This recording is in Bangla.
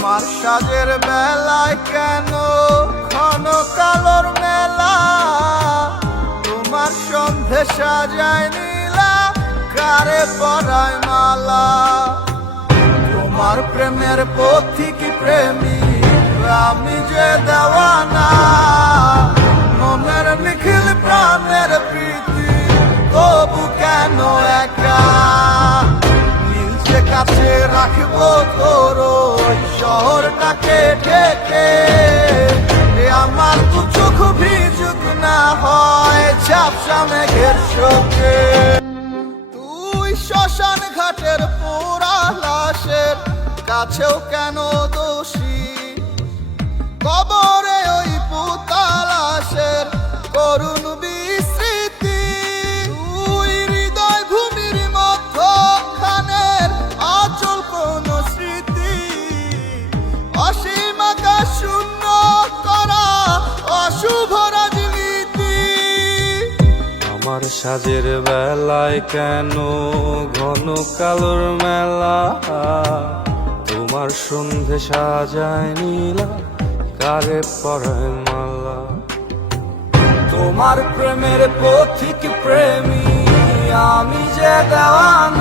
তোমার সাজের বেলায় কেন? ঘন কালোর মেলা। তোমার সন্ধে সাজায় নীলা, কারে পরায় মালা? তোমার প্রেমের পথিক প্রেমী আমি যে দেওয়ানা শহরটাকে ঢেকে আমার দু চোখ ভিজুক না হয়, ঝাপসা মেঘের শোকে। তুই শ্মশান ঘাটের পোড়া লাশের কাছেও কেন দোষী আমার সাজের বেলায় কেন ঘন কালোর মেলা? তোমার সন্ধে সাজায় নীলা কারে পরায় মালা। তোমার প্রেমের পথিক প্রেমী, আমি যে দেওয়ান